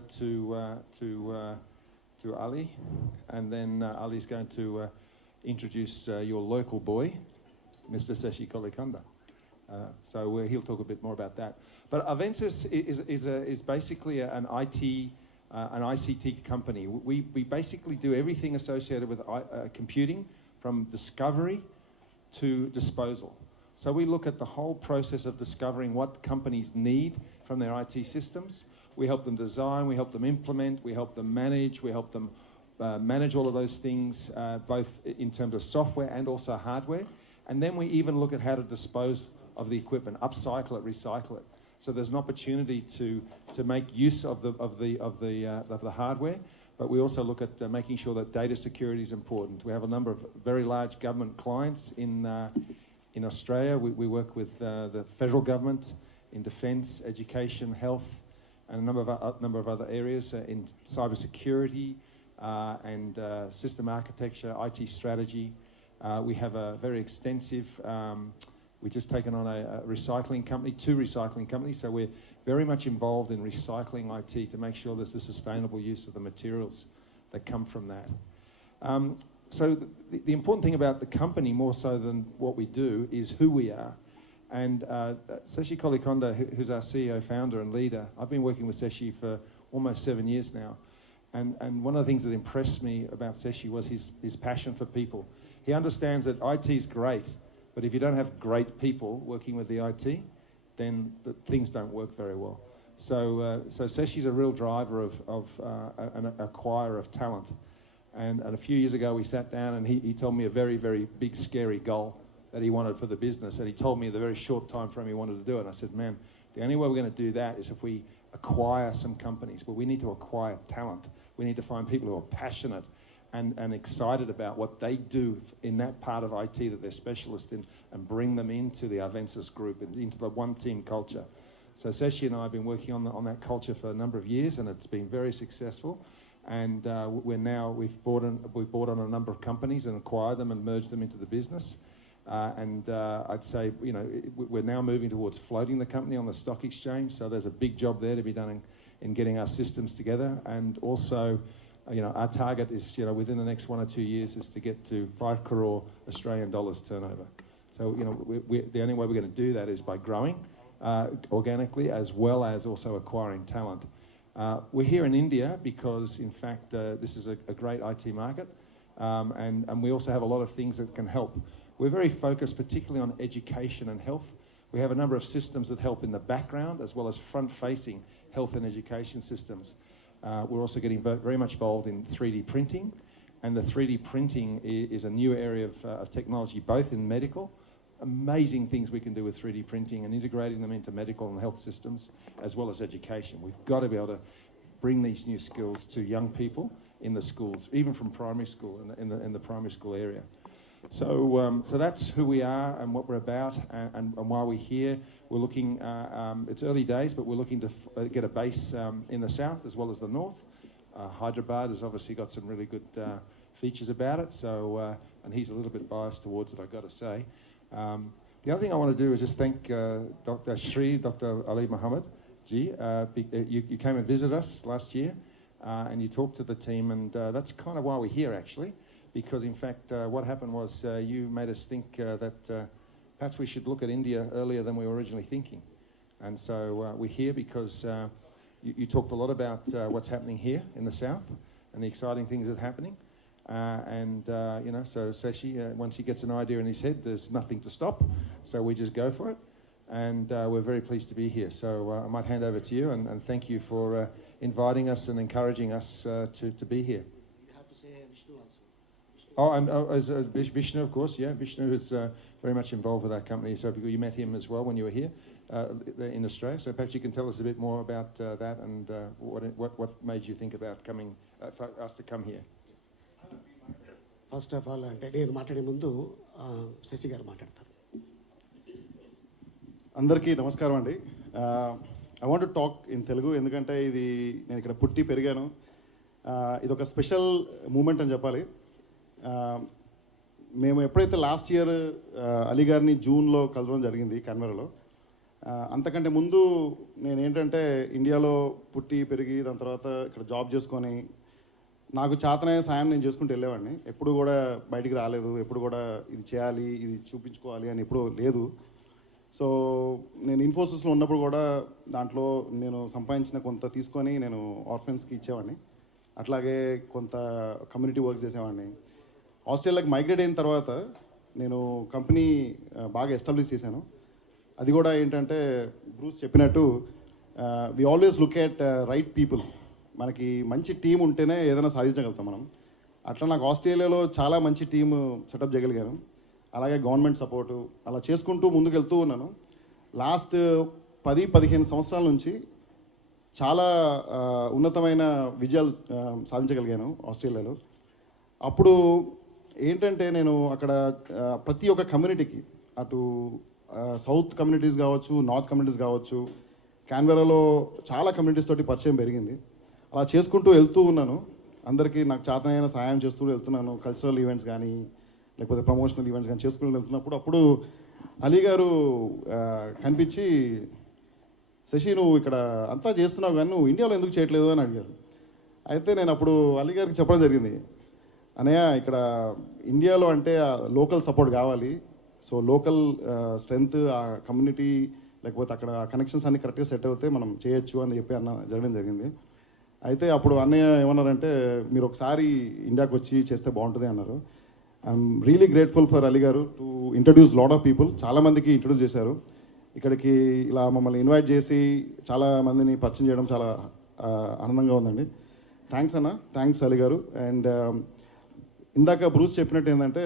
to Ali, and then Ali's going to introduce your local boy, Mr. Seshi Kolikonda. So he'll talk a bit more about that. But Aventus is basically an ICT company. We basically do everything associated with computing, from discovery to disposal. So we look at the whole process of discovering what companies need from their IT systems. We help them design, we help them implement, we help them manage, we help them manage all of those things, both in terms of software and also hardware. And then we even look at how to dispose of the equipment, upcycle it, recycle it. So there's an opportunity to make use of the hardware, but we also look at making sure that data security is important. We have a number of very large government clients in Australia. We work with the federal government in defence, education, health, and a number of other areas in cybersecurity and system architecture, IT strategy. We have a very extensive. We've just taken on a recycling company, 2 recycling companies, so we're very much involved in recycling IT to make sure there's a sustainable use of the materials that come from that. So the important thing about the company, more so than what we do, is who we are. And Seshi Kolikonda, who's our CEO, founder and leader, I've been working with Seshi for almost 7 years now. And one of the things that impressed me about Seshi was his passion for people. He understands that IT is great, but if you don't have great people working with the IT, then things don't work very well. So Seshi's a real driver of an acquirer of talent. And a few years ago, we sat down and he told me a very, very big, scary goal that he wanted for the business. And he told me the very short time frame he wanted to do it. And I said, man, the only way we're going to do that is if we acquire some companies. But we need to acquire talent. We need to find people who are passionate and excited about what they do in that part of IT that they're specialists in, and bring them into the Aventus group, and into the one team culture. So Seshi and I have been working on that culture for a number of years, and it's been very successful. And we've brought on a number of companies and acquired them and merged them into the business. I'd say, we're now moving towards floating the company on the stock exchange. So there's a big job there to be done in getting our systems together. And also, our target is, within the next 1 or 2 years, is to get to 5 crore Australian dollars turnover. So, the only way we're going to do that is by growing organically, as well as also acquiring talent. We're here in India because, in fact, this is a great IT market, and we also have a lot of things that can help. We're very focused particularly on education and health. We have a number of systems that help in the background, as well as front-facing health and education systems. We're also getting very much involved in 3D printing, and the 3D printing is a new area of technology, both in medical. Amazing things we can do with 3D printing and integrating them into medical and health systems, as well as education. We've got to be able to bring these new skills to young people in the schools, even from primary school, in the primary school area. So that's who we are and what we're about, and why we're here. We're looking, it's early days, but we're looking to get a base in the south as well as the north. Hyderabad has obviously got some really good features about it, so, and he's a little bit biased towards it, I've got to say. The other thing I want to do is just thank Dr. Ali Muhammad Ji. You came and visited us last year, and you talked to the team, and that's kind of why we're here, actually. Because, in fact, what happened was you made us think that perhaps we should look at India earlier than we were originally thinking. And so we're here because you talked a lot about what's happening here in the south and the exciting things that are happening. So Seshi, once he gets an idea in his head, there's nothing to stop. So we just go for it. And we're very pleased to be here. So I might hand over to you, and thank you for inviting us and encouraging us to be here. Oh, and Vishnu, of course, yeah. Vishnu is very much involved with our company. So you met him as well when you were here in Australia. So perhaps you can tell us a bit more about that and what made you think about coming, for us to come here. First of all, నేను మాట్లాడే ముందు శశి గారు మాట్లాడతారు. అందరికీ నమస్కారం అండి. I want to talk in Telugu ఎందుకంటే ఇది నేను ఇక్కడ పుట్టి పెరిగాను. ఇది ఒక స్పెషల్ మూమెంట్ అని చెప్పాలి. మేము ఎప్పుడైతే లాస్ట్ ఇయర్ అలీ గారిని జూన్లో కలవడం జరిగింది కాన్వెరాలో, అంతకంటే ముందు నేను ఏంటంటే ఇండియాలో పుట్టి పెరిగి దాని తర్వాత ఇక్కడ జాబ్ చేసుకొని నాకు చేతనయ్యే సాయం నేను చేసుకుంటూ వెళ్ళేవాడిని. ఎప్పుడు కూడా బయటికి రాలేదు, ఎప్పుడు కూడా ఇది చేయాలి ఇది చూపించుకోవాలి అని ఎప్పుడూ లేదు. సో నేను ఇన్ఫోసిస్లో ఉన్నప్పుడు కూడా దాంట్లో నేను సంపాదించిన కొంత తీసుకొని నేను ఆర్ఫెన్స్కి ఇచ్చేవాడిని. అట్లాగే కొంత కమ్యూనిటీ వర్క్ చేసేవాడిని. ఆస్ట్రేలియాకి మైగ్రేట్ అయిన తర్వాత నేను కంపెనీ బాగా ఎస్టాబ్లిష్ చేశాను. అది కూడా ఏంటంటే బ్రూస్ చెప్పినట్టు we always look at right people. మనకి మంచి టీం ఉంటేనే ఏదైనా సాధించగలుగుతాం మనం. అట్లా నాకు ఆస్ట్రేలియాలో చాలా మంచి టీం సెటప్ చేయగలిగాను. అలాగే గవర్నమెంట్ సపోర్టు అలా చేసుకుంటూ ముందుకు వెళ్తూ ఉన్నాను. లాస్ట్ 10-15 సంవత్సరాల నుంచి చాలా ఉన్నతమైన విజయాలు సాధించగలిగాను ఆస్ట్రేలియాలో. అప్పుడు ఏంటంటే నేను అక్కడ ప్రతి ఒక్క కమ్యూనిటీకి, అటు సౌత్ కమ్యూనిటీస్ కావచ్చు, నార్త్ కమ్యూనిటీస్ కావచ్చు, క్యాన్బెరాలో చాలా కమ్యూనిటీస్ తోటి పరిచయం పెరిగింది. అలా చేసుకుంటూ వెళ్తూ ఉన్నాను. అందరికీ నాకు చేతనైన సహాయం చేస్తూ వెళ్తున్నాను. కల్చరల్ ఈవెంట్స్ కానీ లేకపోతే ప్రమోషనల్ ఈవెంట్స్ కానీ చేసుకుని వెళ్తున్నప్పుడు అప్పుడు అలీ గారు కనిపించి, శశి నువ్వు ఇక్కడ అంతా చేస్తున్నావు కానీ నువ్వు ఇండియాలో ఎందుకు చేయట్లేదు అని అడిగారు. అయితే నేను అప్పుడు అలీ గారికి చెప్పడం జరిగింది, అనయ్య ఇక్కడ ఇండియాలో అంటే లోకల్ సపోర్ట్ కావాలి. సో లోకల్ స్ట్రెంగ్త్, ఆ కమ్యూనిటీ లేకపోతే అక్కడ కనెక్షన్స్ అన్ని కరెక్ట్గా సెట్ అవుతే మనం చేయొచ్చు అని చెప్పి జరగడం జరిగింది. అయితే అప్పుడు అన్నయ్య ఏమన్నారంటే మీరు ఒకసారి ఇండియాకి వచ్చి చేస్తే బాగుంటుంది అన్నారు. I'm really grateful for Ali garu to introduce lot of people. చాలామందికి ఇంట్రడ్యూస్ చేశారు. ఇక్కడికి ఇలా మమ్మల్ని ఇన్వైట్ చేసి చాలా మందిని పరిచయం చేయడం చాలా ఆనందంగా ఉందండి. థ్యాంక్స్ అన్న, థ్యాంక్స్ అలీ గారు. అండ్ ఇందాక బ్రూస్ చెప్పినట్టు ఏంటంటే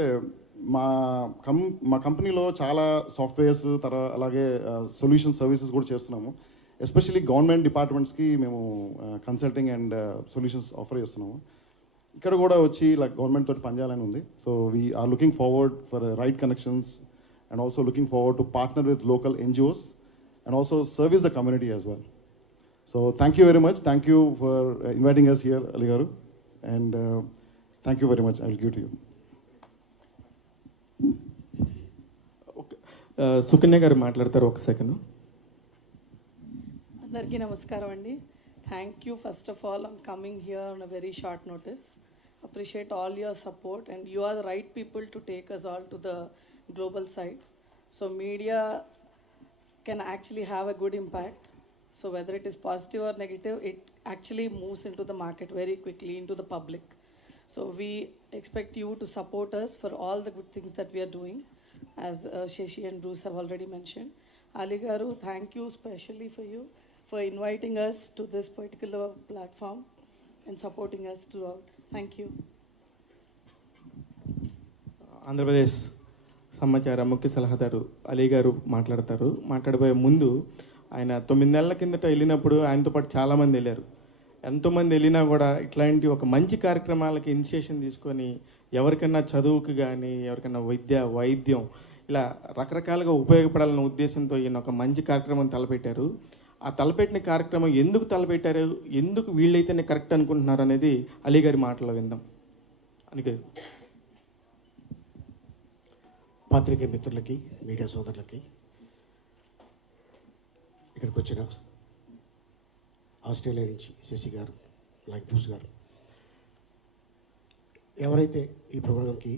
మా కంపెనీలో చాలా సాఫ్ట్వేర్స్ అలాగే సొల్యూషన్ సర్వీసెస్ కూడా చేస్తున్నాము. ఎస్పెషల్లీ గవర్నమెంట్ డిపార్ట్మెంట్స్కి మేము కన్సల్టింగ్ అండ్ సొల్యూషన్స్ ఆఫర్ చేస్తున్నాము. ఇక్కడ కూడా వచ్చి ఇలా గవర్నమెంట్ తోటి పనిచేయాలని ఉంది. So we are looking forward for right connections and also looking forward to partner with local NGOs and also service the community as well. So thank you very much. Thank you for inviting us here, Ali garu. And thank you very much. I will give to you. Sukanya garu మాట్లాడతారు ఒక second. అందరికీ నమస్కారం అండి. Thank you first of all on coming here on a very short notice. Appreciate all your support and you are the right people to take us all to the global side. So media can actually have a good impact. So whether it is positive or negative, it actually moves into the market very quickly, into the public. So we expect you to support us for all the good things that we are doing, as Shashi and Bruce have already mentioned. Ali Garu, thank you specially for you for inviting us to this particular platform and supporting us throughout. Thank you. Andhra Pradesh సమాచార ముఖ్య సలహాదారు అలీ గారు మాట్లాడబోయే ముందు ఆయన 9 నెలల కిందట వెళ్ళినప్పుడు ఆయనతో పాటు చాలామంది వెళ్ళారు. ఎంతోమంది వెళ్ళినా కూడా ఇట్లాంటి ఒక మంచి కార్యక్రమాలకి ఇనిషియేషన్ తీసుకొని ఎవరికైనా చదువుకు కానీ ఎవరికైనా వైద్యం ఇలా రకరకాలుగా ఉపయోగపడాలన్న ఉద్దేశంతో ఈయన ఒక మంచి కార్యక్రమం తలపెట్టారు. ఆ తలపెట్టిన కార్యక్రమం ఎందుకు తలపెట్టారు, ఎందుకు వీళ్ళైతేనే కరెక్ట్ అనుకుంటున్నారు అనేది అలీ గారి మాటలో విందాం. అందుకే పాత్రికేయ మిత్రులకి, మీడియా సోదరులకి, ఇక్కడికి వచ్చిన ఆస్ట్రేలియా నుంచి శశి గారు, లైక్ బ్రూస్ గారు, ఎవరైతే ఈ ప్రోగ్రాంకి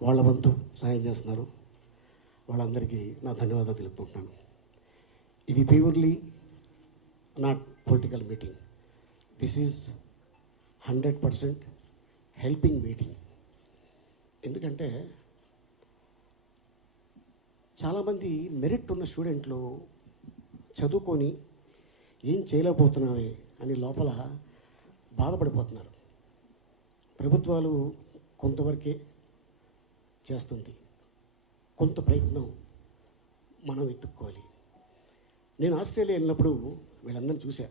వాళ్ళ వంతు సాయం చేస్తున్నారో వాళ్ళందరికీ నా ధన్యవాదాలు తెలుపుకుంటున్నాను. ఇది purely not political meeting. This is 100% helping meeting. ఎందుకంటే చాలామంది మెరిట్ ఉన్న స్టూడెంట్లు చదువుకొని ఏం చేయలేకపోతున్నామే అని లోపల బాధపడిపోతున్నారు. ప్రభుత్వాలు కొంతవరకే చేస్తుంది, కొంత ప్రయత్నం మనం వెతుక్కోవాలి. నేను ఆస్ట్రేలియా వెళ్ళినప్పుడు వీళ్ళందరినీ చూశా.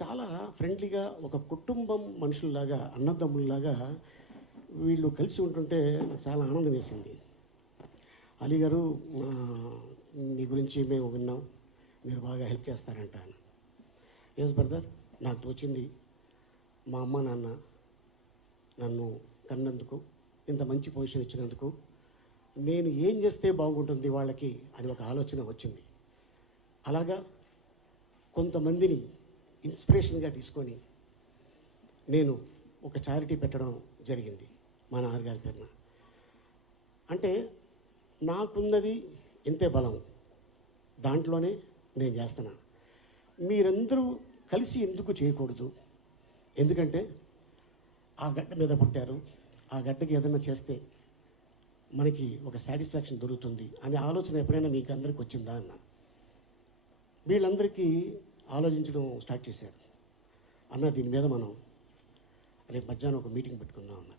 చాలా ఫ్రెండ్లీగా ఒక కుటుంబం మనుషుల్లాగా, అన్నదమ్ముల్లాగా వీళ్ళు కలిసి ఉంటుంటే నాకు చాలా ఆనందం వేసింది. అలీ గారు, మీ గురించి మేము విన్నాం, మీరు బాగా హెల్ప్ చేస్తారంట అని. ఎస్ బ్రదర్, నాకు తోచింది మా అమ్మ నాన్న నన్ను కన్నందుకు, ఇంత మంచి పొజిషన్ ఇచ్చినందుకు నేను ఏం చేస్తే బాగుంటుంది వాళ్ళకి అని ఒక ఆలోచన వచ్చింది. అలాగా కొంతమందిని ఇన్స్పిరేషన్గా తీసుకొని నేను ఒక చారిటీ పెట్టడం జరిగింది మా నాన్నగారి పేరున. అంటే నాకున్నది ఇంతే బలం, దాంట్లోనే నేను చేస్తున్నా. మీరందరూ కలిసి ఎందుకు చేయకూడదు? ఎందుకంటే ఆ గడ్డ మీద పుట్టారు, ఆ గడ్డకి ఏదైనా చేస్తే మనకి ఒక సాటిస్ఫాక్షన్ దొరుకుతుంది అనే ఆలోచన ఎప్పుడైనా మీకు అందరికి వచ్చిందా అన్న. వీళ్ళందరికీ ఆలోచించడం స్టార్ట్ చేశారు. అన్న దీని మీద మనం రేపు మధ్యాహ్నం ఒక మీటింగ్ పెట్టుకుందాం అన్నారు.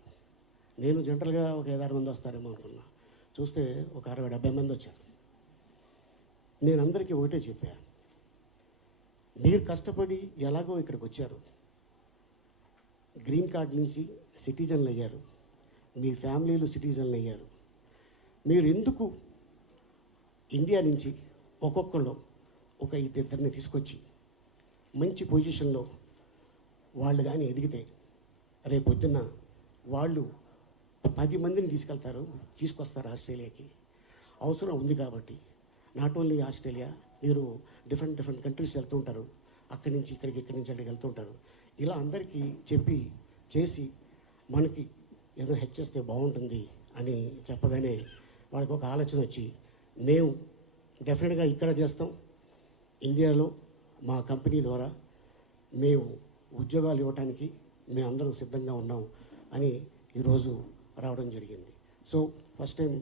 నేను జనరల్గా ఒక 5-6 మంది వస్తారేమో అనుకున్నా. చూస్తే ఒక 60-70 మంది వచ్చారు. నేను అందరికీ ఒకటే చెప్పా, మీరు కష్టపడి ఎలాగో ఇక్కడికి వచ్చారు, గ్రీన్ కార్డ్ నుంచి సిటిజన్లు అయ్యారు, మీ ఫ్యామిలీలు సిటిజన్లు అయ్యారు. మీరు ఎందుకు ఇండియా నుంచి ఒక్కొక్కళ్ళు ఒక 2-3 తీసుకొచ్చి మంచి పొజిషన్లో వాళ్ళు కానీ ఎదిగితే రేపొద్దున్న వాళ్ళు 10 మందిని తీసుకొస్తారు ఆస్ట్రేలియాకి. అవసరం ఉంది కాబట్టి నాట్ ఓన్లీ ఆస్ట్రేలియా, మీరు డిఫరెంట్ కంట్రీస్ వెళ్తుంటారు, అక్కడి నుంచి ఇక్కడికి, ఇక్కడి నుంచి అక్కడికి వెళ్తుంటారు. ఇలా అందరికీ చెప్పి చేసి మనకి ఏదో హెల్ప్ చేస్తే బాగుంటుంది అని చెప్పగానే వాళ్ళకి ఒక ఆలోచన వచ్చి, మేము డెఫినెట్గా ఇక్కడ చేస్తాం, ఇండియాలో మా కంపెనీ ద్వారా మేము ఉద్యోగాలు ఇవ్వడానికి మేమందరం సిద్ధంగా ఉన్నాం అని ఈరోజు రావడం జరిగింది. సో ఫస్ట్ టైం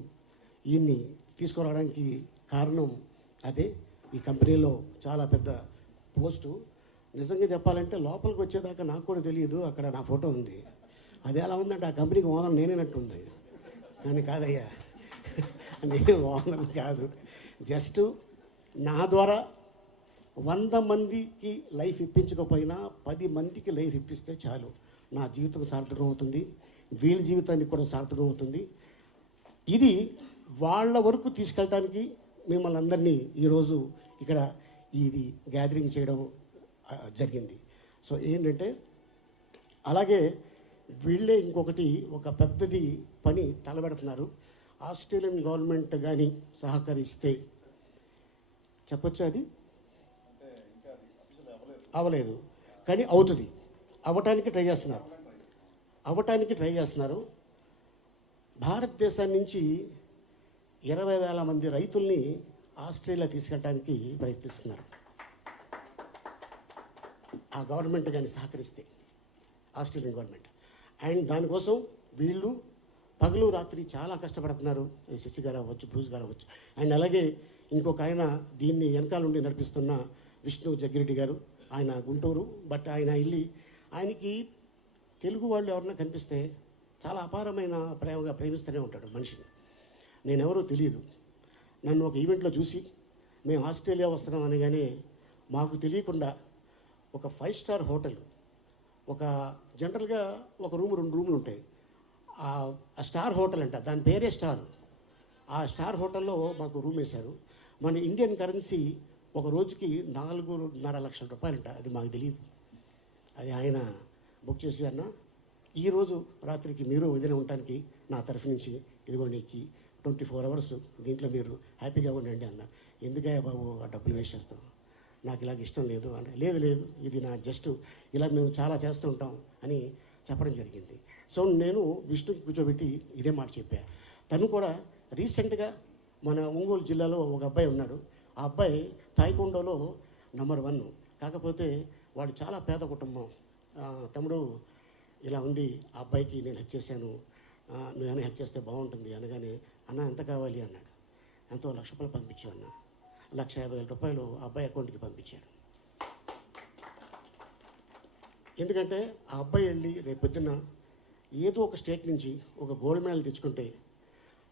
ఈయన్ని తీసుకురావడానికి కారణం అదే. ఈ కంపెనీలో చాలా పెద్ద పోస్టు. నిజంగా చెప్పాలంటే లోపలికి వచ్చేదాకా నాకు కూడా తెలియదు, అక్కడ నా ఫోటో ఉంది. అది ఎలా ఉందంటే ఆ కంపెనీకి ఓనర్ నేనేనట్టుంది. కానీ కాదయ్యా, నేను ఓనర్ కాదు. జస్ట్ నా ద్వారా 100 మందికి లైఫ్ ఇప్పించకపోయినా 10 మందికి లైఫ్ ఇప్పిస్తే చాలు, నా జీవితం సార్థకం అవుతుంది, వీళ్ళ జీవితానికి కూడా సార్థకం అవుతుంది. ఇది వాళ్ళ వరకు తీసుకెళ్ళడానికి మిమ్మల్ని అందరినీ ఈరోజు ఇక్కడ ఇది గ్యాదరింగ్ చేయడం జరిగింది. సో ఏంటంటే అలాగే వీళ్ళే ఇంకొకటి ఒక పెద్దది పని తలబెడుతున్నారు. ఆస్ట్రేలియన్ గవర్నమెంట్ కానీ సహకరిస్తే చెప్పొచ్చు, అది అవ్వలేదు కానీ అవుతుంది, అవ్వటానికి ట్రై చేస్తున్నారు. భారతదేశం నుంచి 20,000 మంది రైతుల్ని ఆస్ట్రేలియా తీసుకెళ్ళడానికి ప్రయత్నిస్తున్నారు. ఆ గవర్నమెంట్ కానీ సహకరిస్తే, ఆస్ట్రేలియన్ గవర్నమెంట్. అండ్ దానికోసం వీళ్ళు పగలు రాత్రి చాలా కష్టపడుతున్నారు. శశి గారు అవ్వచ్చు, బ్రూస్ గారు అవ్వచ్చు. అండ్ అలాగే ఇంకొక ఆయన దీన్ని వెనకాల నుండి నడిపిస్తున్న విష్ణు జగ్గిరెడ్డి గారు, ఆయన గుంటూరు, బట్ ఆయన వెళ్ళి ఆయనకి తెలుగు వాళ్ళు ఎవరన్నా కనిపిస్తే చాలా అపారమైన ప్రేమగా ప్రేమిస్తూనే ఉంటాడు మనిషిని. నేనెవరో తెలియదు, నన్ను ఒక ఈవెంట్లో చూసి మేము ఆస్ట్రేలియా వస్తున్నాం అనగానే మాకు తెలియకుండా ఒక 5 స్టార్ హోటల్, ఒక జనరల్గా ఒక రూమ్ 2 రూములు ఉంటాయి, ఆ స్టార్ హోటల్ అంట, దాని పేరే స్టార్. ఆ స్టార్ హోటల్లో మాకు రూమ్ వేశారు. మన ఇండియన్ కరెన్సీ ఒక రోజుకి 4.5 లక్షల రూపాయలంట. అది మాకు తెలియదు. అది ఆయన బుక్ చేసి, అన్న ఈరోజు రాత్రికి మీరు వదిన ఉండటానికి నా తరఫు నుంచి ఇదిగోండి 24 అవర్స్ దీంట్లో మీరు హ్యాపీగా ఉండండి అన్న. ఎందుకయ్యా బాబు ఆ డబ్బులు వేస్ట్ చేస్తాం, నాకు ఇలాగ ఇష్టం లేదు అంటే, లేదు ఇది నా జస్ట్ ఇలా మేము చాలా చేస్తూ ఉంటాం అని చెప్పడం జరిగింది. సో నేను విష్ణుకి కూర్చోబెట్టి ఇదే మాట చెప్పా. తను కూడా రీసెంట్గా మన ఒంగోలు జిల్లాలో ఒక అబ్బాయి ఉన్నాడు. ఆ అబ్బాయి తాయికొండలో నంబర్ 1. కాకపోతే వాడు చాలా పేద కుటుంబం. తమ్ముడు ఇలా ఉంది, ఆ అబ్బాయికి నేను హెల్ప్ చేశాను, నువ్వేమైనా హెల్ప్ చేస్తే బాగుంటుంది అనగానే, అన్న ఎంత కావాలి అన్నాడు. ఎంతో 1 లక్ష రూపాయలు పంపించావు అన్న. 1,50,000 రూపాయలు ఆ అబ్బాయి అకౌంట్కి పంపించాడు. ఎందుకంటే ఆ అబ్బాయి వెళ్ళి రేపు పొద్దున్న ఏదో ఒక స్టేట్ నుంచి ఒక గోల్డ్ మెడల్ తెచ్చుకుంటే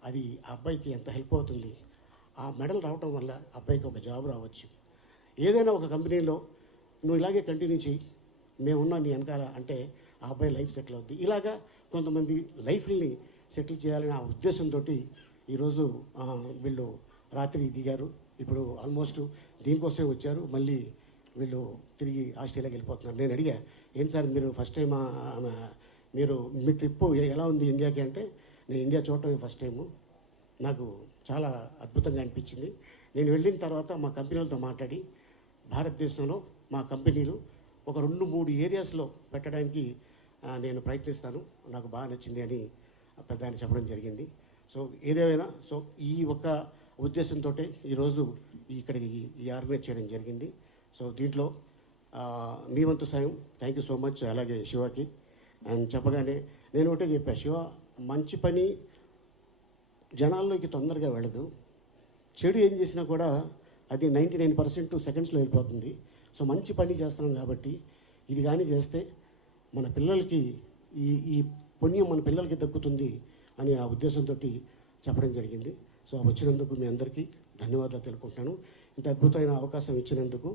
అది ఆ అబ్బాయికి ఎంత హెల్ప్ అవుతుంది. ఆ మెడల్ రావటం వల్ల అబ్బాయికి ఒక జాబ్ రావచ్చు. ఏదైనా ఒక కంపెనీలో నువ్వు ఇలాగే కంటిన్యూ చేయి, మేమున్నా నీ వెనకాల అంటే ఆ అబ్బాయి లైఫ్ సెటిల్ అవుద్ది. ఇలాగా కొంతమంది లైఫ్ని సెటిల్ చేయాలనే ఆ ఉద్దేశంతో ఈరోజు వీళ్ళు రాత్రి దిగారు. ఇప్పుడు ఆల్మోస్ట్ దీనికోసమే వచ్చారు. మళ్ళీ వీళ్ళు తిరిగి ఆస్ట్రేలియాకి వెళ్ళిపోతున్నారు. నేను అడిగా, ఏం సార్ మీరు ఫస్ట్ టైం మీరు మీ ట్రిప్ ఎలా ఉంది ఇండియాకి అంటే, నేను ఇండియా చూడటం ఫస్ట్ టైము, నాకు చాలా అద్భుతంగా అనిపించింది. నేను వెళ్ళిన తర్వాత మా కంపెనీలతో మాట్లాడి భారతదేశంలో మా కంపెనీలు ఒక 2-3 ఏరియాస్లో పెట్టడానికి నేను ప్రయత్నిస్తాను, నాకు బాగా నచ్చింది అని పెద్ద ఆయన చెప్పడం జరిగింది. సో ఏదేమైనా సో ఈ ఒక్క ఉద్దేశంతో ఈరోజు ఇక్కడికి ఈ ఆర్గనైజ్ చేయడం జరిగింది. సో దీంట్లో మీ వంతు సాయం థ్యాంక్ యూ సో మచ్. అలాగే శివకి అండ్ చెప్పగానే నేను ఒకటే చెప్పాను, శివ మంచి పని జనాల్లోకి తొందరగా వెళ్ళదు, చెడు ఏం చేసినా కూడా అది 99% సెకండ్స్లో వెళ్ళిపోతుంది. సో మంచి పని చేస్తున్నాం కాబట్టి ఇది కానీ చేస్తే మన పిల్లలకి ఈ పుణ్యం మన పిల్లలకి దక్కుతుంది అని ఆ ఉద్దేశంతో చెప్పడం జరిగింది. సో వచ్చినందుకు మీ అందరికీ ధన్యవాదాలు తెలుపుకుంటున్నాను. ఇంత అద్భుతమైన అవకాశం ఇచ్చినందుకు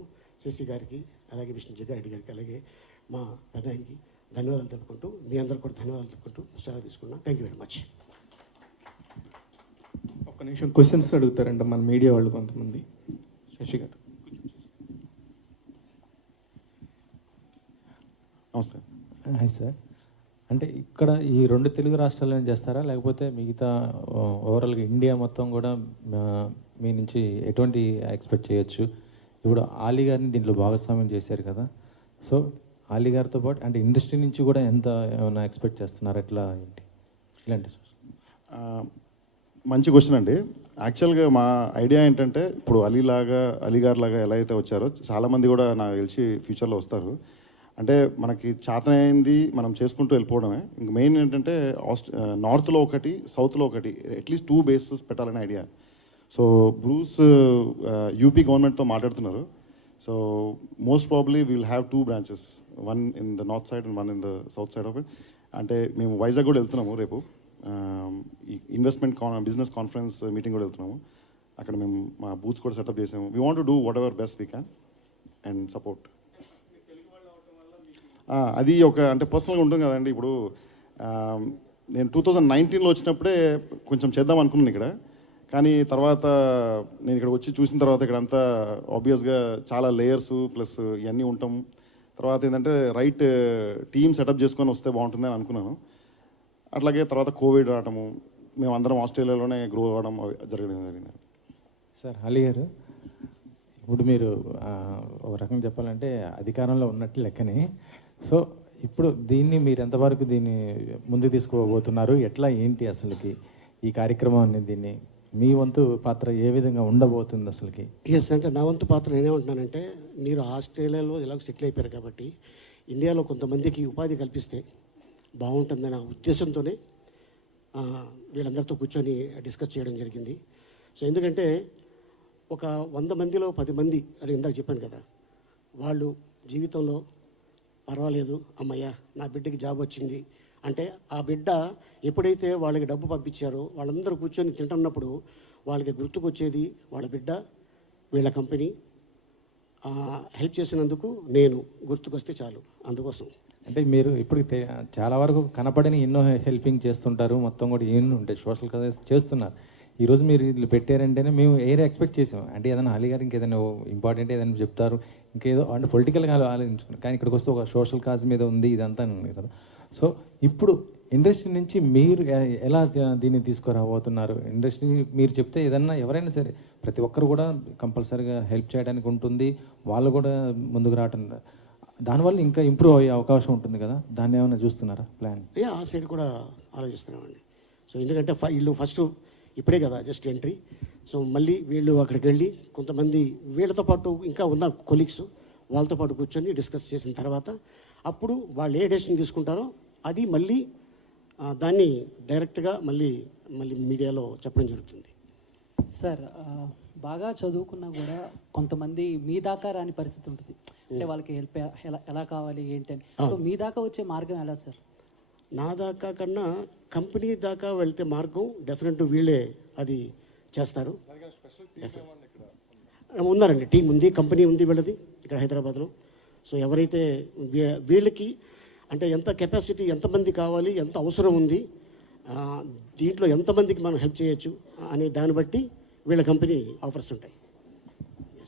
శశి గారికి, అలాగే విష్ణు జగ్గారెడ్డి గారికి, అలాగే మా పెదానికి ధన్యవాదాలు తెలుపుకుంటూ మీ అందరికి కూడా ధన్యవాదాలు తెలుపుకుంటూ సెలవు తీసుకున్నాను. Thank you very much. ఒక్క నిమిషం క్వశ్చన్స్ అడుగుతారంట మన మీడియా వాళ్ళు కొంతమంది. శశి గారు. నమస్తే. Hi sir. అంటే ఇక్కడ ఈ 2 తెలుగు రాష్ట్రాలను చేస్తారా, లేకపోతే మిగతా ఓవరాల్గా ఇండియా మొత్తం కూడా మీ నుంచి ఎటువంటి ఎక్స్పెక్ట్ చేయొచ్చు? ఇప్పుడు ఆలీ గారిని దీంట్లో భాగస్వామ్యం చేశారు కదా, సో ఆలీ గారితో పాటు అంటే ఇండస్ట్రీ నుంచి కూడా ఎంత ఏమైనా ఎక్స్పెక్ట్ చేస్తున్నారు, ఎట్లా ఏంటి ఇలాంటి? మంచి క్వశ్చన్ అండి. యాక్చువల్గా మా ఐడియా ఏంటంటే ఇప్పుడు అలీ గారు లాగా ఎలా అయితే వచ్చారో చాలామంది కూడా నాకు తెలిసి ఫ్యూచర్లో వస్తారు. అంటే మనకి చేతనైంది మనం చేసుకుంటూ వెళ్ళిపోవడమే. ఇంక మెయిన్ ఏంటంటే నార్త్లో ఒకటి, సౌత్లో ఒకటి, అట్లీస్ట్ 2 బేసెస్ పెట్టాలనే ఐడియా. సో బ్రూస్ యూపీ గవర్నమెంట్తో మాట్లాడుతున్నారు. So most probably will have 2 branches, one in the north side and one in the south side of it. అంటే మేము వైజాగ్ కూడా వెళ్తున్నాము రేపు, ఈ ఇన్వెస్ట్మెంట్ బిజినెస్ కాన్ఫరెన్స్ మీటింగ్ కూడా వెళ్తున్నాము. అక్కడ మేము మా బూత్స్ కూడా సెటప్ చేసాము. We want to do what ever best we can and support. అది ఒక అంటే పర్సనల్గా ఉంటుంది కదండి. ఇప్పుడు నేను 2019లో వచ్చినప్పుడే కొంచెం చేద్దాం అనుకున్నాను ఇక్కడ, కానీ తర్వాత నేను ఇక్కడ వచ్చి చూసిన తర్వాత ఇక్కడ అంతా ఆబ్వియస్గా చాలా లేయర్స్ ప్లస్ ఇవన్నీ ఉంటాం. తర్వాత ఏంటంటే రైట్ టీమ్ సెటప్ చేసుకొని వస్తే బాగుంటుంది అని అనుకున్నాను. అట్లాగే తర్వాత కోవిడ్ రావటము, మేము అందరం ఆస్ట్రేలియాలోనే గ్రో అవ్వడం జరిగింది. సార్ అలీ గారు, ఇప్పుడు మీరు ఒక రకంగా చెప్పాలంటే అధికారంలో ఉన్నట్టు లెక్కనే. సో ఇప్పుడు దీన్ని మీరు ఎంతవరకు దీన్ని ముందు తీసుకుపోతున్నారు, ఎట్లా ఏంటి అసలుకి ఈ కార్యక్రమాన్ని, దీన్ని మీ వంతు పాత్ర ఏ విధంగా ఉండబోతుంది అసలుకి? ఎస్, అంటే నా వంతు పాత్ర నేనేమంటున్నానంటే, మీరు ఆస్ట్రేలియాలో ఎలాగో సెటిల్ అయిపోయారు కాబట్టి ఇండియాలో కొంతమందికి ఉపాధి కల్పిస్తే బాగుంటుందనే ఉద్దేశంతోనే వీళ్ళందరితో కూర్చొని డిస్కస్ చేయడం జరిగింది. సో ఎందుకంటే ఒక 100 మందిలో 10 మంది, అది ఇందాక చెప్పాను కదా, వాళ్ళు జీవితంలో పర్వాలేదు అమ్మయ్య నా బిడ్డకి జాబ్ వచ్చింది అంటే, ఆ బిడ్డ ఎప్పుడైతే వాళ్ళకి డబ్బు పంపించారో వాళ్ళందరూ కూర్చొని తింటున్నప్పుడు వాళ్ళకి గుర్తుకొచ్చేది వాళ్ళ బిడ్డ, వీళ్ళ కంపెనీ హెల్ప్ చేసినందుకు నేను గుర్తుకొస్తే చాలు. అందుకోసం అంటే మీరు ఇప్పుడు చాలా వరకు కనపడని ఎన్నో హెల్పింగ్ చేస్తుంటారు, మొత్తం కూడా ఎన్నో ఉంటాయి, సోషల్ కాజ్ చేస్తున్నారు. ఈరోజు మీరు ఇది పెట్టారంటేనే మేము ఏరే ఎక్స్పెక్ట్ చేసాం, అంటే ఏదైనా అలీ గారు ఇంకేదైనా ఇంపార్టెంట్ ఏదైనా చెప్తారు, ఇంకేదో అంటే పొలిటికల్గా ఆలోచించుకున్నారు. కానీ ఇక్కడికి వస్తే ఒక సోషల్ కాజ్ మీద ఉంది ఇదంతా ఉంది కదా. సో ఇప్పుడు ఇండస్ట్రీ నుంచి మీరు ఎలా దీన్ని తీసుకురాబోతున్నారు? ఇండస్ట్రీ మీరు చెప్తే ఏదన్నా ఎవరైనా సరే ప్రతి ఒక్కరు కూడా కంపల్సరీగా హెల్ప్ చేయడానికి ఉంటుంది, వాళ్ళు కూడా ముందుకు రావటం, దానివల్ల ఇంకా ఇంప్రూవ్ అయ్యే అవకాశం ఉంటుంది కదా, దాన్ని ఏమైనా చూస్తున్నారా ప్లాన్? ఆ సైడ్ కూడా ఆలోచిస్తున్నామండి. సో ఎందుకంటే వీళ్ళు ఫస్ట్ ఇప్పుడే కదా జస్ట్ ఎంట్రీ. సో మళ్ళీ వీళ్ళు అక్కడికి వెళ్ళి కొంతమంది వీళ్ళతో పాటు ఇంకా ఉన్న కొలీగ్స్ వాళ్ళతో పాటు కూర్చొని డిస్కస్ చేసిన తర్వాత అప్పుడు వాళ్ళు ఏ డెసిషన్ తీసుకుంటారో అది మళ్ళీ దాన్ని డైరెక్ట్గా మళ్ళీ మీడియాలో చెప్పడం జరుగుతుంది. సార్ బాగా చదువుకున్నా కూడా కొంతమంది మీ దాకా రాని పరిస్థితి ఉంటుంది, అంటే వాళ్ళకి హెల్ప్ ఎలా కావాలి ఏంటి అని. సో మీ దాకా వచ్చే మార్గం ఎలా సార్? నా దాకా కన్నా కంపెనీ దాకా వెళ్తే మార్గం డెఫినెట్ వీళ్ళే అది చేస్తారు. ఉన్నారండి, టీం ఉంది, కంపెనీ ఉంది వీళ్ళది ఇక్కడ హైదరాబాద్లో. సో ఎవరైతే వీళ్ళకి అంటే ఎంత కెపాసిటీ, ఎంతమంది కావాలి, ఎంత అవసరం ఉంది, దీంట్లో ఎంతమందికి మనం హెల్ప్ చేయొచ్చు అనే దాన్ని బట్టి వీళ్ళ కంపెనీ ఆఫర్స్ ఉంటాయి.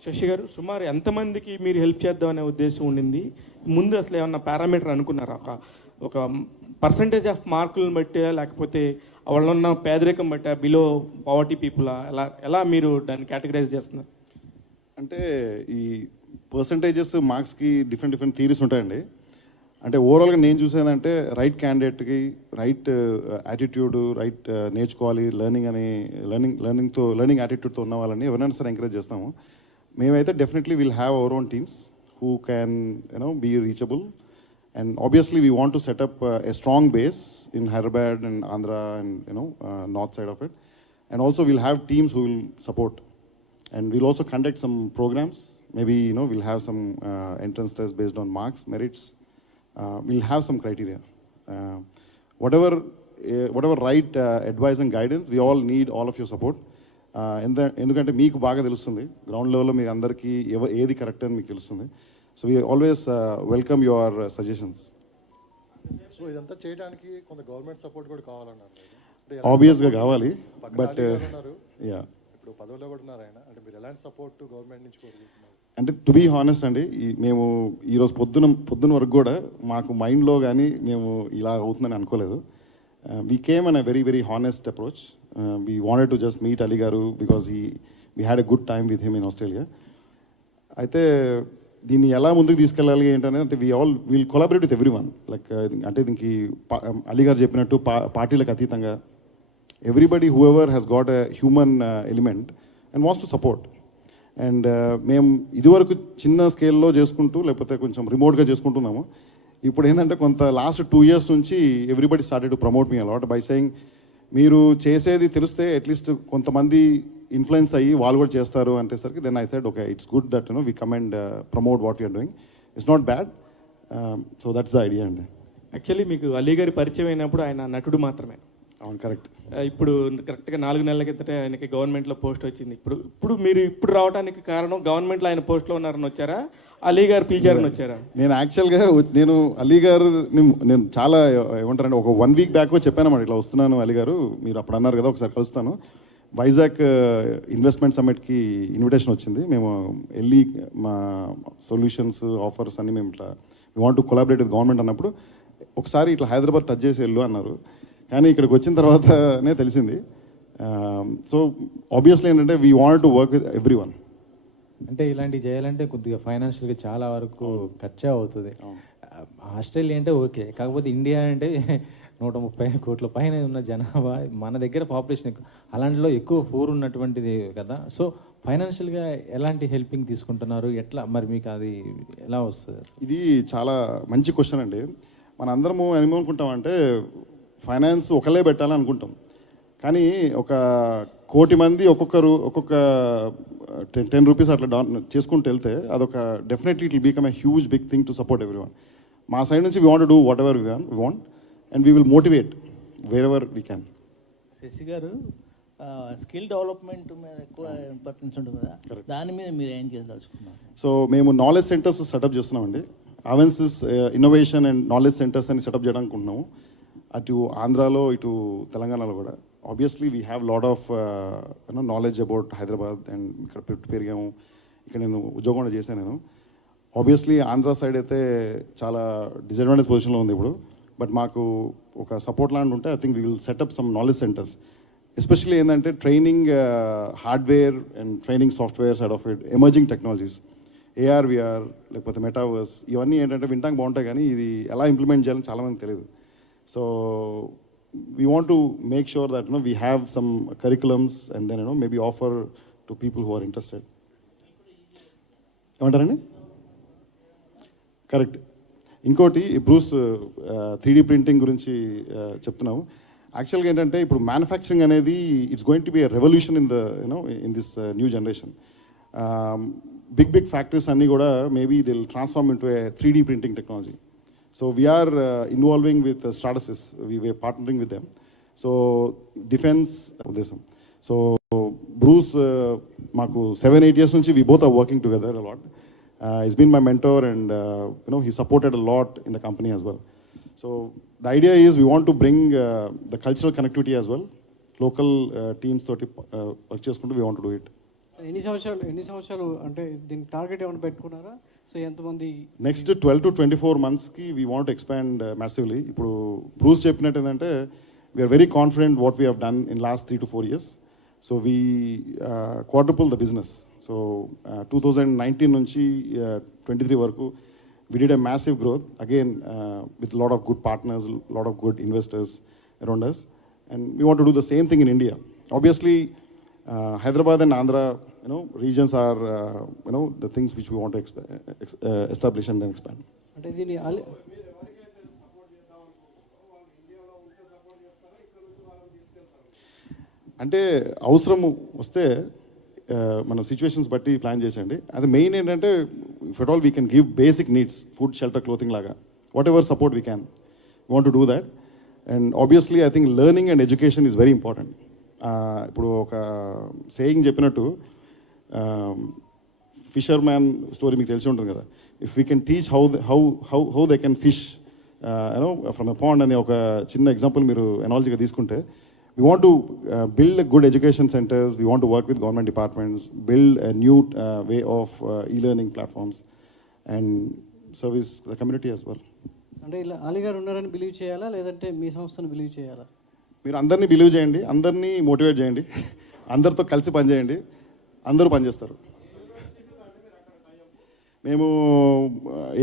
శశి గారు, సుమారు ఎంతమందికి మీరు హెల్ప్ చేద్దామనే ఉద్దేశం ఉండింది? ముందు అసలు ఏమన్నా పారామీటర్ అనుకున్నారా? ఒక పర్సంటేజ్ ఆఫ్ మార్కులను బట్టి, లేకపోతే వాళ్ళు ఉన్న పేదరికం బట్టి బిలో పావర్టీ పీపుల్ ఎలా మీరు దాన్ని కేటగరైజ్ చేస్తున్నారు? అంటే ఈ పర్సంటేజెస్ మార్క్స్కి డిఫరెంట్ థీరీస్ ఉంటాయండి. అంటే ఓవరాల్గా నేను చూసేదంటే రైట్ క్యాండిడేట్కి రైట్ యాటిట్యూడ్, రైట్ నేర్చుకోవాలి లెర్నింగ్ యాటిట్యూడ్తో ఉన్న వాళ్ళని ఎవరైనా సరే ఎంకరేజ్ చేస్తాము. మేమైతే definitely will have our own teams who can be reachable, and obviously we want to set up a strong base in Hyderabad and Andhra and north side of it, and also we'll have teams who will support, and we'll also conduct some programs. Maybe we'll have some entrance tests based on marks, merits. We'll have some criteria. Whatever right advice and guidance, we all need all of your support. ఎందుకంటే మీకు బాగా తెలుస్తుంది ground లెవెల్లో మీకు అందరికీ ఏది correct అని మీకు తెలుస్తుంది. So we always welcome your suggestions. So ఇదంతా చేయడానికి కొంత గవర్నమెంట్ సపోర్ట్ కూడా కావాలన్నారు. ఆబ్వియస్గా కావాలి, బట్ యా ఇప్పుడు పదవిలో కూడా ఉన్నారు ఆయన, అంటే మీరు ఎలాంటి సపోర్ట్ గవర్నమెంట్ నుంచి కోరుకుంటున్నారు? అంటే టు బీ హానెస్ట్ అండి, మేము ఈరోజు పొద్దున వరకు కూడా మాకు మైండ్లో కానీ మేము ఇలా అవుతుందని అనుకోలేదు. We came on a very honest approach. We wanted to just meet Ali Garu because we had a good time with him in Australia. అయితే దీన్ని ఎలా ముందుకు తీసుకెళ్ళాలి ఏంటంటే will collaborate with everyone. Like అంటే దీనికి అలీ గారు చెప్పినట్టు పార్టీలకు అతీతంగా everybody who ever has got a human element and wants to support. And మేము ఇదివరకు చిన్న స్కేల్లో చేసుకుంటూ లేకపోతే కొంచెం రిమోట్గా చేసుకుంటున్నాము. ఇప్పుడు ఏంటంటే కొంత లాస్ట్ 2 years నుంచి everybody started to promote me a lot by saying మీరు చేసేది తెలిస్తే అట్లీస్ట్ కొంతమంది ఇన్ఫ్లుయెన్స్ అయ్యి వాళ్ళు కూడా చేస్తారు అంటేసరికి then I said okay it's good that we come and promote what we are doing. It's not bad. So that's the idea అండి. యాక్చువల్లీ మీకు అలీ గారి పరిచయం అయినప్పుడు ఆయన నటుడు మాత్రమే. అవును, కరెక్ట్. ఇప్పుడు కరెక్ట్గా 4 నెలల క్రితటే ఆయనకి గవర్నమెంట్లో పోస్ట్ వచ్చింది. ఇప్పుడు రావడానికి కారణం గవర్నమెంట్లో ఆయన పోస్ట్లో ఉన్నారని వచ్చారా, అలీ గారు పిలిచారని వచ్చారా? నేను యాక్చువల్గా అలీ గారు నేను చాలా ఏమంటారంటే ఒక 1 week బ్యాక్ చెప్పానమాట ఇట్లా వస్తున్నాను అలీ గారు, మీరు అప్పుడు అన్నారు కదా ఒకసారి కలుస్తాను. వైజాగ్ ఇన్వెస్ట్మెంట్ సమ్మిట్కి ఇన్విటేషన్ వచ్చింది. మేము వెళ్ళి మా సొల్యూషన్స్ ఆఫర్స్ అన్ని మేము ఇట్లా we want to collaborate with government అన్నప్పుడు ఒకసారి ఇట్లా హైదరాబాద్ టచ్ చేసి వెళ్ళు అన్నారు. కానీ ఇక్కడికి వచ్చిన తర్వాతనే తెలిసింది. సో ఆబ్వియస్లీ ఏంటంటే we want to work with every one. అంటే ఇలాంటివి చేయాలంటే కొద్దిగా ఫైనాన్షియల్గా చాలా వరకు ఖర్చు అవుతుంది. ఆస్ట్రేలియా అంటే ఓకే, కాకపోతే ఇండియా అంటే 130 కోట్ల పైన ఉన్న జనాభా, మన దగ్గర పాపులేషన్ ఎక్కువ, అలాంటిలో ఎక్కువ పూర్ ఉన్నటువంటిది కదా. సో ఫైనాన్షియల్గా ఎలాంటి హెల్పింగ్ తీసుకుంటున్నారు, ఎట్లా మరి మీకు అది ఎలా వస్తుంది? ఇది చాలా మంచి క్వశ్చన్ అండి. మన అందరము ఏమనుకుంటామంటే ఫైనాన్స్ ఒకళ్ళే పెట్టాలని అనుకుంటాం, కానీ ఒక 1 కోటి మంది ఒక్కొక్క 10 రూపీస్ అట్లా చేసుకుంటూ వెళ్తే అదొక definitely it will become a huge big thing to support everyone. మా సైడ్ నుంచి we want do whatever we want and we will motivate wherever we can. Sashi గారు, స్కిల్ డెవలప్మెంట్ మీద ఎక్కువ importance ఉంటుంది కదా, దాని మీద మీరు ఏం చేయదలుచుకున్నారు? సో మేము నాలెడ్జ్ సెంటర్స్ సెటప్ చేస్తున్నామండి. అవెన్సిస్ ఇన్నోవేషన్ అండ్ నాలెడ్జ్ సెంటర్స్ అని సెటప్ చేయడానికి అనుకుంటున్నాము. అటు ఆంధ్రాలో ఇటు తెలంగాణలో కూడా. Obviously we have lot of knowledge about Hyderabad and ఇక్కడ పెరిగాము, ఇక్కడ నేను ఉద్యోగం చేశాను నేను. ఆబ్వియస్లీ ఆంధ్ర సైడ్ అయితే చాలా డిసడ్వాంటేజ్ పొజిషన్లో ఉంది ఇప్పుడు, బట్ మాకు ఒక సపోర్ట్ లాంటి ఉంటే I think we will set up some knowledge centers. Especially ఏంటంటే training hardware and training software side of it, emerging technologies, AR VR లేకపోతే మెటావర్స్, ఇవన్నీ ఏంటంటే వింటానికి బాగుంటాయి కానీ ఇది ఎలా ఇంప్లిమెంట్ చేయాలని చాలామందికి తెలియదు. So we want to make sure that we have some curriculums and then maybe offer to people who are interested. ఏమంటారండి? కరెక్ట్. ఇంకోటి బ్రూస్ 3D ప్రింటింగ్ గురించి చెప్తున్నాము. యాక్చువల్గా ఏంటంటే ఇప్పుడు మ్యానుఫ్యాక్చరింగ్ అనేది it's going to be a revolution in this new generation. Big factories అన్నీ కూడా maybe they will transform into a 3D printing technology. So we are involving with Stratasys. We are partnering with them. So defense uddesham. So Bruce maku 7-8 years nunchi we both are working together a lot. He's been my mentor and he supported a lot in the company as well. So the idea is we want to bring the cultural connectivity as well. Local teams toti work cheskuntu we want to do it. ఎన్ని సంవత్సరాలు అంటే దీనికి target ఏమైనా పెట్టుకున్నారా? So ఎంతమంది? Next 12 to 24 monthsకి we want expand massively. ఇప్పుడు Bruce చెప్పినట్టు ఏంటంటే we are very confident what we have done in last 3 to 4 years. So we quadruple the business. So 2019 nunchi 23 varaku we did a massive growth again with a lot of good partners, a lot of good investors around us, and we want to do the same thing in India. Obviously Hyderabad and Andhra, regions are the things which we want to establish and then expand. అంటే దీన్ని అంటే అవసరం వస్తే మన situations బట్టి plan చేసండి. అది main ఏంటంటే if at all we can give basic needs, food, shelter, clothing లాగా whatever support we can want to do that. And obviously I think learning and education is very important. ఇప్పుడు ఒక saying చెప్పినట్టు fissure man story మీకు తెలిసి ఉంటుంది కదా. If we can teach how they can fish from a pond అనే ఒక చిన్న ఎగ్జాంపుల్ మీరు ఎనాలజీగా తీసుకుంటే, we want to build a good education centers, we want to work with government departments, build a new way of e-learning platforms and service the community as well. అంటే ఇలా అలీ గారు ఉన్నారని believe చేయాలా, లేదంటే మీ సంస్థను బిలీవ్ చేయాలా? మీరు అందరినీ బిలీవ్ చేయండి, అందరినీ మోటివేట్ చేయండి, అందరితో కలిసి పనిచేయండి, అందరూ పనిచేస్తారు. మేము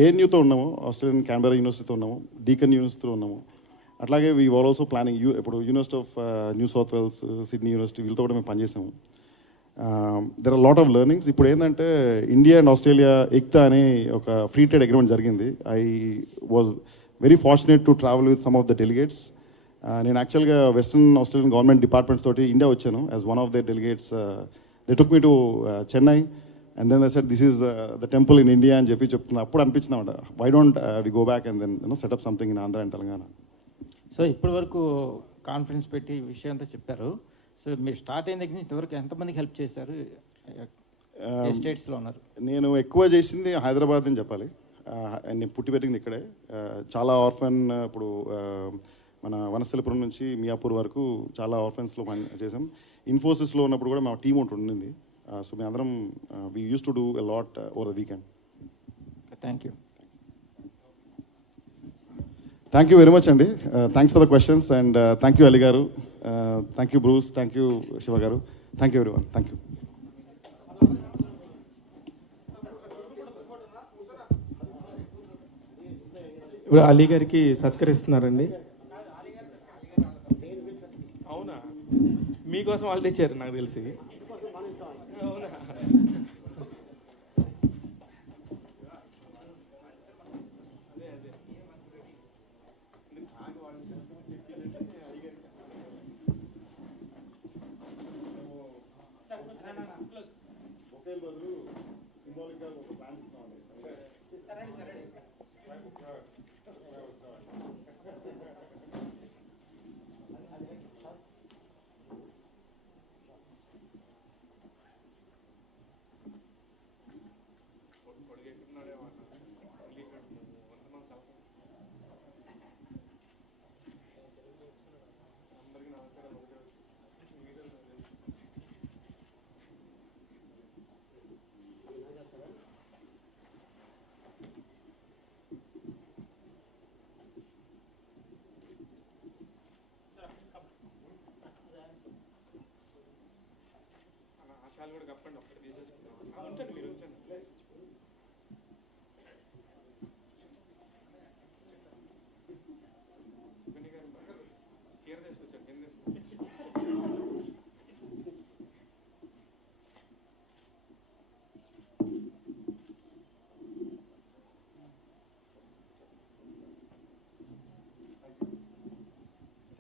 ఏఎన్యూతో ఉన్నాము, ఆస్ట్రేలియన్ క్యాన్బెరా యూనివర్సిటీతో ఉన్నాము, డీకన్ యూనివర్సిటీతో ఉన్నాము. అట్లాగే వీ ఆర్ ఆల్సో ప్లానింగ్ ఇప్పుడు university of new south Wales, Sydney university వీళ్ళతో కూడా మేము పనిచేసాము. There are lot of learnings. ఇప్పుడు ఏంటంటే ఇండియా అండ్ ఆస్ట్రేలియా ఎక్తా అనే ఒక ఫ్రీ ట్రేడ్ అగ్రిమెంట్ జరిగింది. I was very fortunate to travel with some of the delegates. నేను యాక్చువల్గా వెస్టర్న్ ఆస్ట్రేలియన్ గవర్నమెంట్ డిపార్ట్మెంట్స్ తోటి ఇండియా వచ్చాను as one of the delegates. They took me to Chennai and then I said this is the temple in India అని చెప్తున్నా. అప్పుడు అనిపించింది why don't we go back and then set up something in Andhra and Telangana. So ఇప్పటి వరకు conference పెట్టి విషయం అంతా చెప్పారు. సో మీరు స్టార్ట్ అయిన దగ్గర నుంచి ఇంతవరకు ఎంతమందికి హెల్ప్ చేశారు? స్టేట్స్లో ఉన్నారు. నేను ఎక్కువ చేసింది హైదరాబాద్ అని చెప్పాలి. నేను పుట్టి పెరిగింది ఇక్కడే. చాలా ఆర్ఫన్, ఇప్పుడు మన వనస్థలిపురం నుంచి మియాపూర్ వరకు చాలా ఆర్ఫన్స్లో పని చేసాం. ఇన్ఫోసిస్లో ఉన్నప్పుడు కూడా మా టీం ఒకటి ఉండింది. సో మేము అందరం we use to do a lot over the weekend. Thank you. Thank you very much, Andy. Thanks for the questions, and thank you, Ali Garu. Thank you, Bruce. Thank you, Shiva Garu. Thank you, everyone. Thank you. ఇప్పుడు అలీ గారికి సత్కరిస్తున్నారండి. అవునా? మీకోసం వాళ్ళు తెచ్చారు నాకు తెలిసి. అవునా?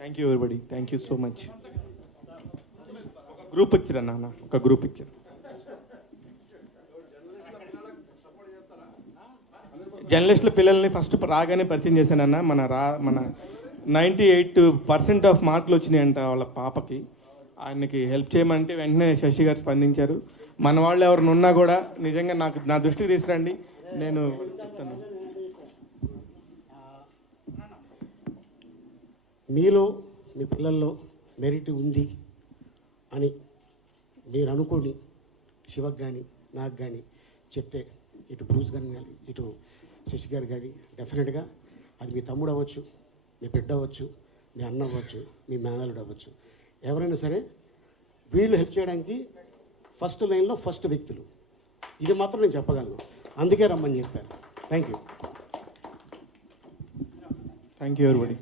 Thank you everybody. Thank you so much. Group picture అన్న, ఒక గ్రూప్ పిక్చర్. జర్నలిస్టుల పిల్లల్ని ఫస్ట్ రాగానే పరిచయం చేశానన్న. మన 98% ఆఫ్ మార్కులు వచ్చినాయంట వాళ్ళ పాపకి. ఆయనకి హెల్ప్ చేయమంటే వెంటనే శశి గారు స్పందించారు. మన వాళ్ళు ఎవరిని ఉన్నా కూడా నిజంగా నా దృష్టికి తీసుకురండి, నేను చెప్తాను. మీలో మీ పిల్లల్లో మెరిట్ ఉంది అని మీరు అనుకోని శివకు కానీ నాకు కానీ చెప్తే, ఇటు బ్రూస్ గారు కానీ ఇటు శశి గారు కానీ డెఫినెట్గా అది మీ తమ్ముడు అవ్వచ్చు, మీ బిడ్డ అవ్వచ్చు, మీ అన్న అవ్వచ్చు, మీ మేనల్లుడు అవ్వచ్చు, ఎవరైనా సరే వీళ్ళు హెల్ప్ చేయడానికి ఫస్ట్ లైన్లో ఫస్ట్ వ్యక్తులు. ఇది మాత్రం నేను చెప్పగలను, అందుకే రమ్మని చెప్పాను. Thank you. Thank you everybody.